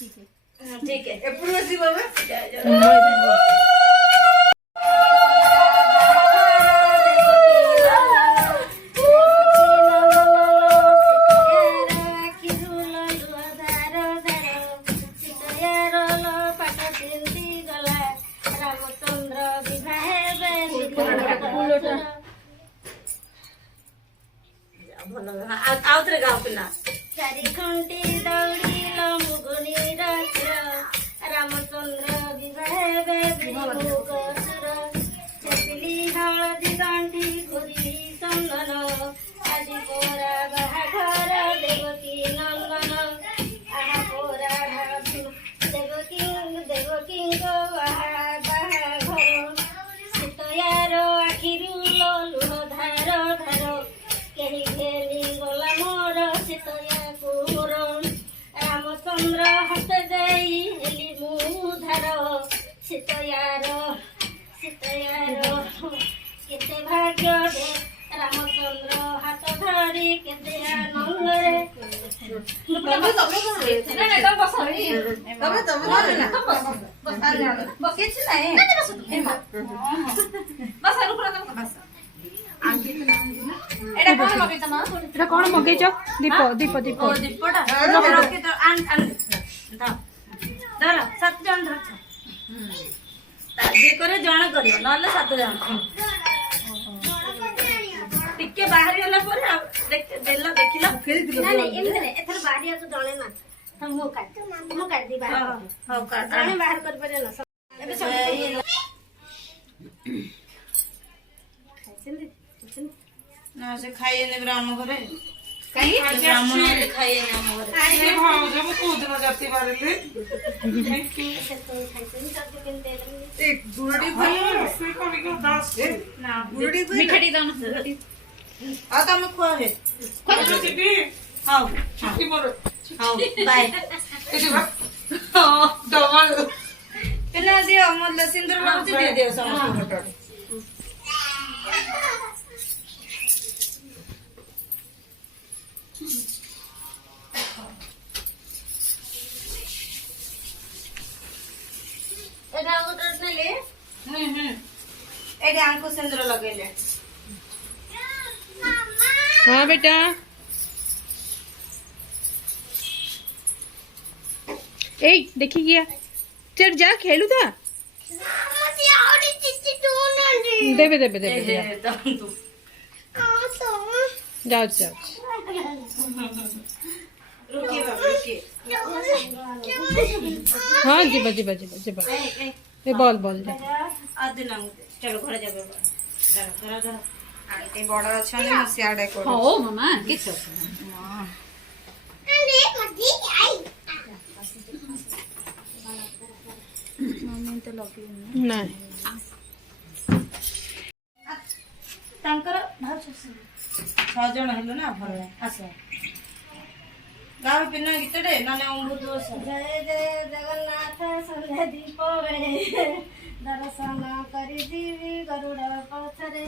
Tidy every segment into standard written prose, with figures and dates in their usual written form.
ठीक है ठीक है एपुर आसी बाबा आउतरे गाँव पिला चारि घंटी दौड़िल मुगुनी रात्र रामचंद्र विवाहे चेपिली हलदी गंठी घुरी चंदन आदि पोरा बाहाघर देवकी नंदन आहा पोरा देवकी बाहाघर सीतयार आखिरू लुह धार धार केही घेली गला मोर सीतया कुमोर रामचंद्र हस्त जाई हेली मुधार सीतयार केते भाग्य दे रामचंद्र हाथ धरी केते आनंद रे एटा कौन मगेच दीप दीप दीप दीपटा धर 7 जन धर जे करे जण करियो नले 7 जन टिके बाहर गला पर देला देखिला फेरी दिलो ना नहीं एमने एथर बाहरिया तो जणे ना हम मु काट दी बाहर हो काट जणे बाहर कर परे ना एबे सब खाइछन ना से खाइए ने ब्राह्मण घरे कहीं ब्राह्मण घरे खाइए ने हम घरे ए भाव जब कूदन जाती बारले एक गुरडी भाई से कमी को 10 ना गुरडी भाई मिठाई दाना आ तम खुआ है खाओ चिटी हां चिटी मोर हां बाय ए हां डबल केना दियो मतलब सिंदूर लगुच दे दियो समस्त फोटो एटा उतर ले एटा आंको सिंदूर लगेले हाँ बेटा ए देखी गया चल जा खेलू था देवे देवे देवे ए तम तू जाओ जाओ रुकिए बाबा रुकिए हाँ जीबा जीबा जीबा जीबा ए बॉल बॉल जा आदिन चलो घर जाबे धर धर धर आते बड़ अछन मु सियाडे को हाँ ओ मामा किस मम्मी तो लगे नहीं तांकर भाव 6 जण हेलो ना भल आस गाव पिना गीतडे नाने अमृत दोष जय जय जगन्नाथ संध्या दीप रे दर्शन करी दीवी गरुड़ पथरे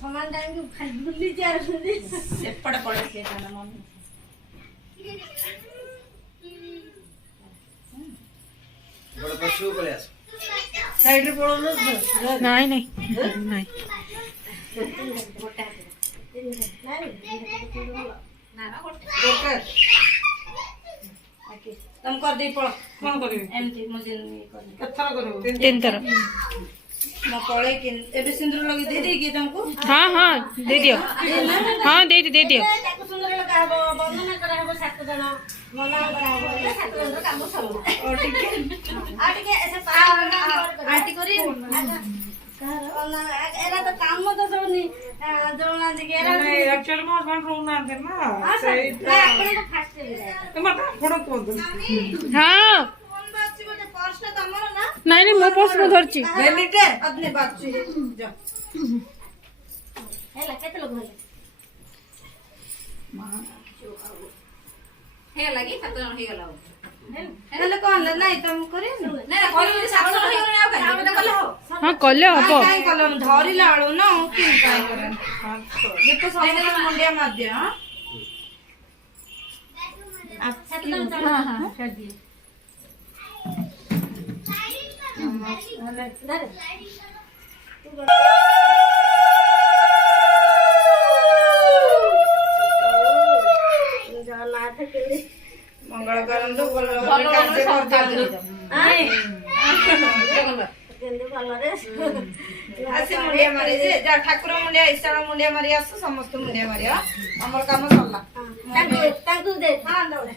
समान टाइम के खाली भूली जा रही सेपड़ पड़े से खाना मम्मी बड़ा पशु को ले साइड रे पड़ो लो नहीं नहीं नहीं तुम कर दे पड़ कौन करिवे एमती मुझे नहीं कर कथरा करिवे 3 तरफ म पड़े कि एबे सिंदूर लगे दे देगी तुमको हाँ हाँ दे दियो हाँ दे दियो ताको सुंदर लगाबो बंधन कराबो 7 जण मना कराबो 7 जण काम सब और ठीक है आटिके ऐसे आटी करी एरा तो काम तो सबनी जोना दिगे एरा एक्चुअली में हस्बैंड रोना दे ना सही आपण तो फास्ट चली जाए तुम फोन को दो हाँ फोन बाची बोले पर्स ना तमरो ना नहीं नहीं मो पर्स में धरची वेलिटे अपने बाची जा हेला केते लोग होले हे लगी 7 जण हे गला हेले कोन नहीं तुम करे ना करे 7 जण हे गला आ तो कल हो हाँ कले हब କାଇଁ କଲ ଧରିଲା ବେଳୁ ନା କି କାଇଁ କରେ ଦୀପ ସମସ୍ତେ ମୁଣ୍ଡିଆ ମାରି ଦିଅ ଜଗନ୍ନାଥ କେମିତି ମଙ୍ଗଳ କରନ୍ତୁ ଭଲ କାର୍ଯ୍ୟ କରିଦିଅନ୍ତୁ କେମିତି ଭଲରେ ଆସି ମୁଣ୍ଡିଆ ମାରି ଯେ ଯା ଠାକୁର ମୁଣ୍ଡିଆ ଇଶାଣ ମୁଣ୍ଡିଆ ମାରି ଆସୁ ସମସ୍ତେ ମୁଣ୍ଡିଆ ମାରିବା ଆମର କାମ ସରିଲା ତାଙ୍କୁ ଦେ ହଁ ଦଉଡେ